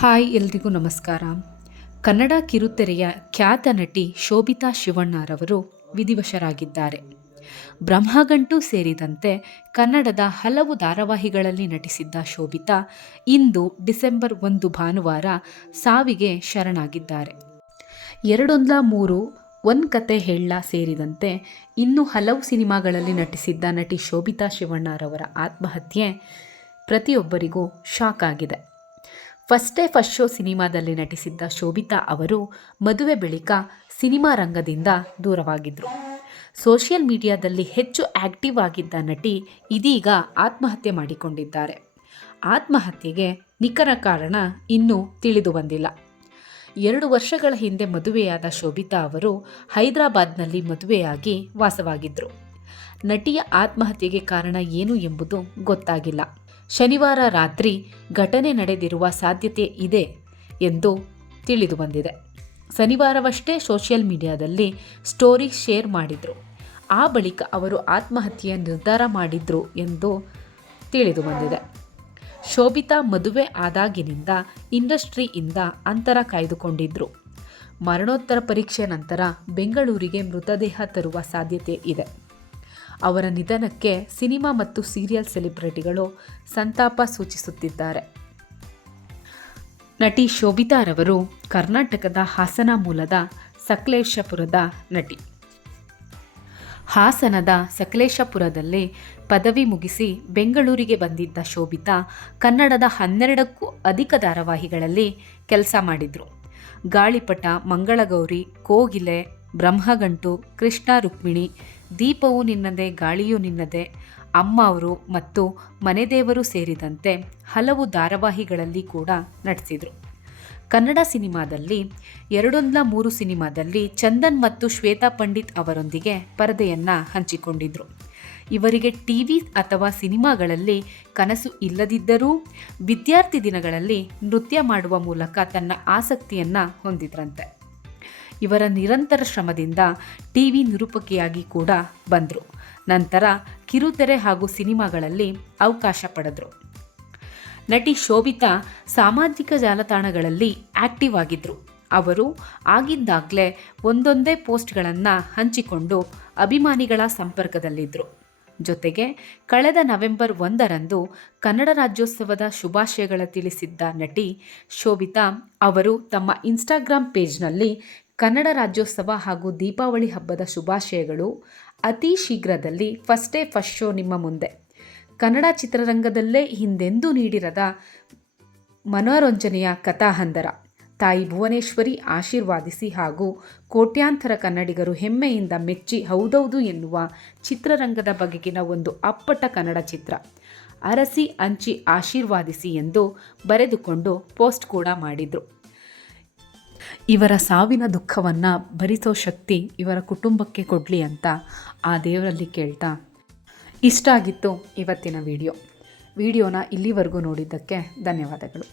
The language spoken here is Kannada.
ಹಾಯ್ ಎಲ್ರಿಗೂ ನಮಸ್ಕಾರ. ಕನ್ನಡ ಕಿರುತೆರೆಯ ಖ್ಯಾತ ನಟಿ ಶೋಭಿತಾ ಶಿವಣ್ಣರವರು ವಿಧಿವಶರಾಗಿದ್ದಾರೆ. ಬ್ರಹ್ಮಗಂಟು ಸೇರಿದಂತೆ ಕನ್ನಡದ ಹಲವು ಧಾರಾವಾಹಿಗಳಲ್ಲಿ ನಟಿಸಿದ್ದ ಶೋಭಿತಾ ಇಂದು ಡಿಸೆಂಬರ್ 1 ಭಾನುವಾರ ಸಾವಿಗೆ ಶರಣಾಗಿದ್ದಾರೆ. 2 ಒನ್ ಕತೆ ಹೇಳ ಸೇರಿದಂತೆ ಇನ್ನೂ ಹಲವು ಸಿನಿಮಾಗಳಲ್ಲಿ ನಟಿಸಿದ್ದ ನಟಿ ಶೋಭಿತಾ ಶಿವಣ್ಣರವರ ಆತ್ಮಹತ್ಯೆ ಪ್ರತಿಯೊಬ್ಬರಿಗೂ ಶಾಕ್ ಆಗಿದೆ. ಫಸ್ಟ್ ಶೋ ಸಿನಿಮಾದಲ್ಲಿ ನಟಿಸಿದ್ದ ಶೋಭಿತಾ ಅವರು ಮದುವೆ ಬಳಿಕ ಸಿನಿಮಾ ರಂಗದಿಂದ ದೂರವಾಗಿದ್ದರು. ಸೋಷಿಯಲ್ ಮೀಡಿಯಾದಲ್ಲಿ ಹೆಚ್ಚು ಆಕ್ಟಿವ್ ಆಗಿದ್ದ ನಟಿ ಇದೀಗ ಆತ್ಮಹತ್ಯೆ ಮಾಡಿಕೊಂಡಿದ್ದಾರೆ. ಆತ್ಮಹತ್ಯೆಗೆ ನಿಖರ ಕಾರಣ ಇನ್ನೂ ತಿಳಿದು ಬಂದಿಲ್ಲ. 2 ವರ್ಷಗಳ ಹಿಂದೆ ಮದುವೆಯಾದ ಶೋಭಿತಾ ಅವರು ಹೈದರಾಬಾದ್ನಲ್ಲಿ ಮದುವೆಯಾಗಿ ವಾಸವಾಗಿದ್ದರು. ನಟಿಯ ಆತ್ಮಹತ್ಯೆಗೆ ಕಾರಣ ಏನು ಎಂಬುದು ಗೊತ್ತಾಗಿಲ್ಲ. ಶನಿವಾರ ರಾತ್ರಿ ಘಟನೆ ನಡೆದಿರುವ ಸಾಧ್ಯತೆ ಇದೆ ಎಂದು ತಿಳಿದು ಬಂದಿದೆ. ಶನಿವಾರವಷ್ಟೇ ಸೋಷಿಯಲ್ ಮೀಡಿಯಾದಲ್ಲಿ ಸ್ಟೋರಿ ಶೇರ್ ಮಾಡಿದರು. ಆ ಬಳಿಕ ಅವರು ಆತ್ಮಹತ್ಯೆಯ ನಿರ್ಧಾರ ಮಾಡಿದ್ರು ಎಂದು ತಿಳಿದು ಬಂದಿದೆ. ಶೋಭಿತಾ ಮದುವೆ ಆದಾಗಿನಿಂದ ಇಂಡಸ್ಟ್ರಿಯಿಂದ ಅಂತರ ಕಾಯ್ದುಕೊಂಡಿದ್ರು. ಮರಣೋತ್ತರ ಪರೀಕ್ಷೆ ನಂತರ ಬೆಂಗಳೂರಿಗೆ ಮೃತದೇಹ ತರುವ ಸಾಧ್ಯತೆ ಇದೆ. ಅವರ ನಿಧನಕ್ಕೆ ಸಿನಿಮಾ ಮತ್ತು ಸೀರಿಯಲ್ ಸೆಲೆಬ್ರಿಟಿಗಳು ಸಂತಾಪ ಸೂಚಿಸುತ್ತಿದ್ದಾರೆ. ನಟಿ ಶೋಭಿತಾರವರು ಕರ್ನಾಟಕದ ಹಾಸನ ಮೂಲದ ಸಕಲೇಶಪುರದ ನಟಿ. ಹಾಸನದ ಸಕಲೇಶಪುರದಲ್ಲಿ ಪದವಿ ಮುಗಿಸಿ ಬೆಂಗಳೂರಿಗೆ ಬಂದಿದ್ದ ಶೋಭಿತಾ ಕನ್ನಡದ 12ಕ್ಕೂ ಅಧಿಕ ಧಾರಾವಾಹಿಗಳಲ್ಲಿ ಕೆಲಸ ಮಾಡಿದರು. ಗಾಳಿಪಟ, ಮಂಗಳಗೌರಿ, ಕೋಗಿಲೆ, ಬ್ರಹ್ಮಗಂಟು, ಕೃಷ್ಣ ರುಕ್ಮಿಣಿ, ದೀಪವು ನಿನ್ನದೇ ಗಾಳಿಯು ನಿನ್ನದೇ, ಅಮ್ಮವರು ಮತ್ತು ಮನೆದೇವರು ಸೇರಿದಂತೆ ಹಲವು ಧಾರಾವಾಹಿಗಳಲ್ಲಿ ಕೂಡ ನಟಿಸಿದರು. ಕನ್ನಡ ಸಿನಿಮಾದಲ್ಲಿ 2 ಸಿನಿಮಾದಲ್ಲಿ ಚಂದನ್ ಮತ್ತು ಶ್ವೇತಾ ಪಂಡಿತ್ ಅವರೊಂದಿಗೆ ಪರದೆಯನ್ನು ಹಂಚಿಕೊಂಡಿದ್ದರು. ಇವರಿಗೆ ಟಿವಿ ಅಥವಾ ಸಿನಿಮಾಗಳಲ್ಲಿ ಕನಸು ಇಲ್ಲದಿದ್ದರೂ ವಿದ್ಯಾರ್ಥಿ ದಿನಗಳಲ್ಲಿ ನೃತ್ಯ ಮಾಡುವ ಮೂಲಕ ತನ್ನ ಆಸಕ್ತಿಯನ್ನು ಹೊಂದಿದ್ರಂತೆ. ಇವರ ನಿರಂತರ ಶ್ರಮದಿಂದ ಟಿವಿ ನಿರೂಪಕಿಯಾಗಿ ಕೂಡ ಬಂದರು. ನಂತರ ಕಿರುತೆರೆ ಹಾಗೂ ಸಿನಿಮಾಗಳಲ್ಲಿ ಅವಕಾಶ ಪಡೆದರು. ನಟಿ ಶೋಭಿತಾ ಸಾಮಾಜಿಕ ಜಾಲತಾಣಗಳಲ್ಲಿ ಆಕ್ಟಿವ್ ಆಗಿದ್ದರು. ಅವರು ಆಗಿಂದಾಗಲೇ ಒಂದೊಂದೇ ಪೋಸ್ಟ್ಗಳನ್ನು ಹಂಚಿಕೊಂಡು ಅಭಿಮಾನಿಗಳ ಸಂಪರ್ಕದಲ್ಲಿದ್ದರು. ಜೊತೆಗೆ ಕಳೆದ ನವೆಂಬರ್ 1ರಂದು ಕನ್ನಡ ರಾಜ್ಯೋತ್ಸವದ ಶುಭಾಶಯಗಳ ತಿಳಿಸಿದ್ದ ನಟಿ ಶೋಭಿತಾ ಅವರು ತಮ್ಮ ಇನ್ಸ್ಟಾಗ್ರಾಮ್ ಪೇಜ್ನಲ್ಲಿ ಕನ್ನಡ ರಾಜ್ಯೋತ್ಸವ ಹಾಗೂ ದೀಪಾವಳಿ ಹಬ್ಬದ ಶುಭಾಶಯಗಳು. ಅತಿ ಶೀಘ್ರದಲ್ಲಿ ಫಸ್ಟ್ ಶೋ ನಿಮ್ಮ ಮುಂದೆ. ಕನ್ನಡ ಚಿತ್ರರಂಗದಲ್ಲೇ ಹಿಂದೆಂದೂ ನೀಡಿರದ ಮನೋರಂಜನೆಯ ಕಥಾಹಂದರ. ತಾಯಿ ಭುವನೇಶ್ವರಿ ಆಶೀರ್ವಾದಿಸಿ ಹಾಗೂ ಕೋಟ್ಯಾಂತರ ಕನ್ನಡಿಗರು ಹೆಮ್ಮೆಯಿಂದ ಮೆಚ್ಚಿ ಹೌದೌದು ಎನ್ನುವ ಚಿತ್ರರಂಗದ ಬಗೆಗಿನ ಒಂದು ಅಪ್ಪಟ ಕನ್ನಡ ಚಿತ್ರ. ಅರಸಿ ಹಂಚಿ ಆಶೀರ್ವಾದಿಸಿ ಎಂದು ಬರೆದುಕೊಂಡು ಪೋಸ್ಟ್ ಕೂಡ ಮಾಡಿದರು. ಇವರ ಸಾವಿನ ದುಃಖವನ್ನು ಭರಿಸೋ ಶಕ್ತಿ ಇವರ ಕುಟುಂಬಕ್ಕೆ ಕೊಡಲಿ ಅಂತ ಆ ದೇವರಲ್ಲಿ ಕೇಳ್ತಾ, ಇಷ್ಟ ಆಗಿತ್ತು ಇವತ್ತಿನ ವಿಡಿಯೋನ ಇಲ್ಲಿವರೆಗೂ ನೋಡಿದ್ದಕ್ಕೆ ಧನ್ಯವಾದಗಳು.